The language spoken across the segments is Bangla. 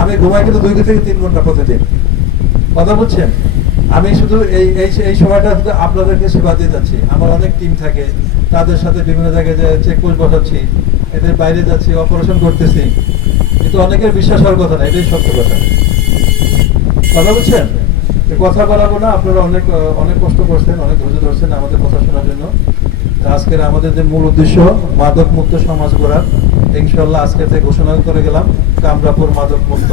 আমি ঘুমাই কিন্তু 2 থেকে 3 ঘন্টা প্রতিদিন। কথা বুঝছেন? আমি শুধু এই সময়টা শুধু আপনাদেরকে সেবা দিয়ে যাচ্ছি। আমার অনেক টিম থাকে, তাদের সাথে বিভিন্ন জায়গায় যে চেকপোস্ট বসাচ্ছি, এদের বাইরে যাচ্ছি, অপারেশন করতেছি, কিন্তু অনেকের বিশ্বাস হওয়ার কথা না, এটাই সত্য কথা। কথা বুঝছেন? কথা বলাবো না, আপনারা অনেক অনেক কষ্ট করছেন, অনেক ধৈর্য ধরছেন আমাদের কথা শোনার জন্য। আজকের আমাদের যে মূল উদ্দেশ্য মাদক মুক্ত সমাজ গড়ার, ইনশাআল্লাহ আজকে থেকে ঘোষণা করে গেলাম কামরাপুর মাদক মুক্ত।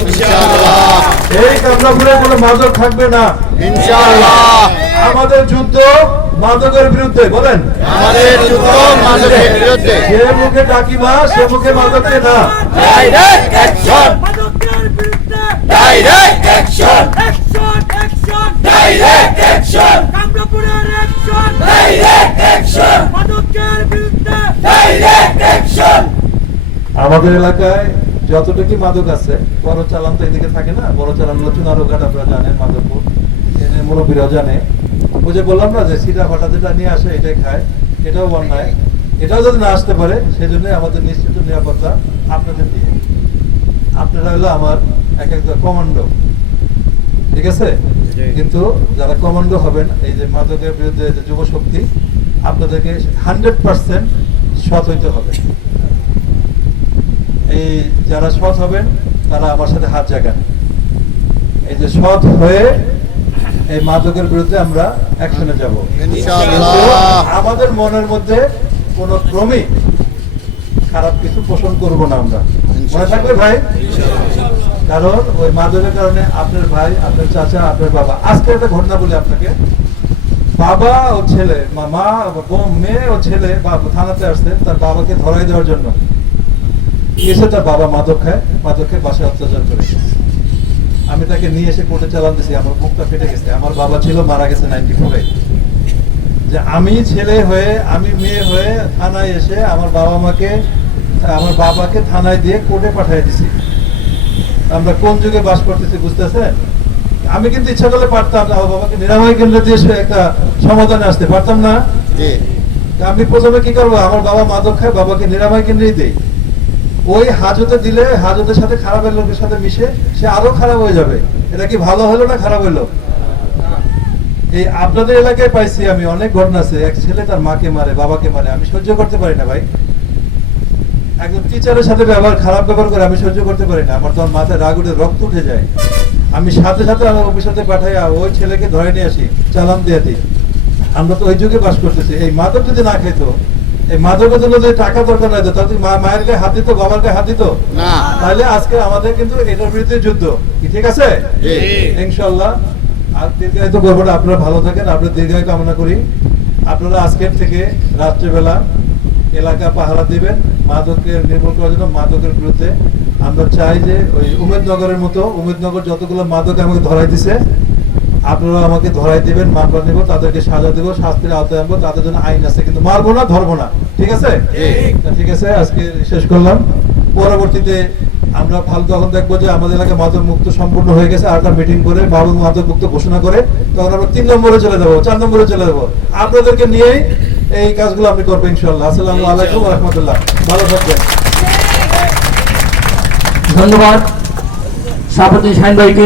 ইনশাআল্লাহ এই কামরাপুরে কোনো মাদক থাকবে না ইনশাআল্লাহ। আমাদের যুদ্ধ মাদকের বিরুদ্ধে, বলেন আমাদের যুদ্ধ মাদকের বিরুদ্ধে। যে মুখে ডাকিবা সে মুখে মাদকে না। ডাইরেক্ট অ্যাকশন, মাদকের বিরুদ্ধে direct action, action action, direct action, কামরাপুরের অ্যাকশন, ডাইরেক্ট অ্যাকশন, মাদকের বিরুদ্ধে ডাইরেক্ট অ্যাকশন। আমাদের এলাকায় যতটুকু মাদক আছে, বড় চালান তো এদিকে থাকে না, বড় চালান হলো চুনারুঘাট, আপনারা জানেন, মাদকপুর মুরব্বীরাও জানে। ওই যে বললাম না যে সিটা ফাটা যেটা নিয়ে আসে এটাই খায়, এটাও অন্যায়। এটাও যদি না আসতে পারে সেজন্য আমাদের নিশ্চিত নিরাপত্তা আপনাদের দিয়ে। আপনারা হলো আমার এক একটা কমান্ডো, ঠিক আছে? কিন্তু যারা কমান্ডো হবেন এই যে মাদকের বিরুদ্ধে যে যুব শক্তি, আপনাদেরকে 100% সৎ হইতে হবে। এই যারা সৎ হবেন তারা আমার সাথে হাত জাগান। এই যে সৎ হয়ে এই মাদকের বিরুদ্ধে আমরা অ্যাকশনে যাব ইনশাআল্লাহ। আমাদের মনের মধ্যে কোনো ক্রমে খারাপ কিছু পোষণ করব না আমরা, মনে থাকবে ভাই? কারণ ওই মাদকের কারণে আপনার ভাই, আপনার চাচা, আপনার বাবা, আজকে একটা ঘটনা বলি আপনাকে। বাবা ও ছেলে, মা, মেয়ে ও ছেলে থানাতে আসছে তার বাবাকে ধরাই দেওয়ার জন্য। এসে তার বাবা মাদক খায়, মাদককে বাসায় অত্যাচার করে। আমি তাকে নিয়ে এসে কোর্টে চালান দিয়েছি, আমার বুকটা ফেটে গেছে। আমার বাবা ছিল, মারা গেছে 94-এ। যে আমি ছেলে হয়ে, আমি মেয়ে হয়ে থানায় এসে আমার বাবাকে থানায় দিয়ে কোর্টে পাঠিয়ে দিছি। আমরা কোন যুগে বাস করতেছি বুঝতেছেন? আমি কিন্তু ইচ্ছা করলে পারতাম আমার বাবাকে নিরাময় কেন্দ্রে দিয়ে একটা সমাধানে আসতে পারতাম না। আমি প্রথমে কি করবো, আমার বাবা মাদক খায়, বাবাকে নিরাময় কেন্দ্রেই দেই। ওই হাজতে দিলে হাজতের সাথে খারাপের লোকের সাথে মিশে সে আরো খারাপ হয়ে যাবে। এটা কি ভালো হলো না খারাপ হলো? এই আপনাদের এলাকায় পাইছি আমি অনেক ঘটনা আছে, এক ছেলে তার মাকে মারে, বাবাকে মারে। আমি সহ্য করতে পারি না ভাই। একজন টিচারের সাথে খারাপ ব্যবহার করে আমি সহ্য করতে পারি না। আমার তখন মাথায় রাগ উঠে রক্ত উঠে যায়। আমি সাথে সাথে আমার অফিসারদের পাঠাইয়া ওই ছেলেকে ধরে নিয়ে আসি, চালান দিয়ে দিই। আমরা তো ওই যুগে বাস করতেছি। এই মাদক যদি না খেতো, এই মাদকের জন্য যদি টাকা দরকার না হতো, তাহলে মায়ের গায়ে হাত দিত, বাবার গায়ে হাত দিত না। তাহলে আজকে আমাদের কিন্তু এটার বিরুদ্ধে যুদ্ধ, কি ঠিক আছে? ইনশাআল্লাহ। আর দীর্ঘায়িত করবো না, আপনারা ভালো থাকেন, আপনার দীর্ঘায়ু কামনা করি। আপনারা আজকের থেকে রাত্রেবেলা এলাকা পাহারা দিবেন মাদকের নির্মূল করার জন্য, মাদকের বিরুদ্ধে। আমরা চাই যে ওই উমেদনগরের মতো, উমেদনগর যতগুলো মাদক আমাকে ধরাই দিছে, আপনারা আমাকে ধরাই দিবেন, মামলা নেব, তাদেরকে সাজা দেবো, শাস্তির আওতায় আনবো। তাদের জন্য আইন আছে, কিন্তু মারবো না, ধরবো না, ঠিক আছে? ঠিক আছে, আজকে শেষ করলাম। পরবর্তীতে আমরা তখন দেখবো যে আমাদের এলাকায় মাদক মুক্ত সম্পূর্ণ হয়ে গেছে। আর একটা মিটিং করে মাদক মুক্ত ঘোষণা করে তখন আমরা 3 নম্বরে চলে যাবো, 4 নম্বরে চলে যাবো। আপনাদেরকে নিয়েই এই কাজগুলো আপনি করবেন ইনশাআল্লাহ। আসসালামু আলাইকুম ওয়া রাহমাতুল্লাহ। ভালো থাকবেন। ধন্যবাদ সভাপতি শাহিন ভাইকে।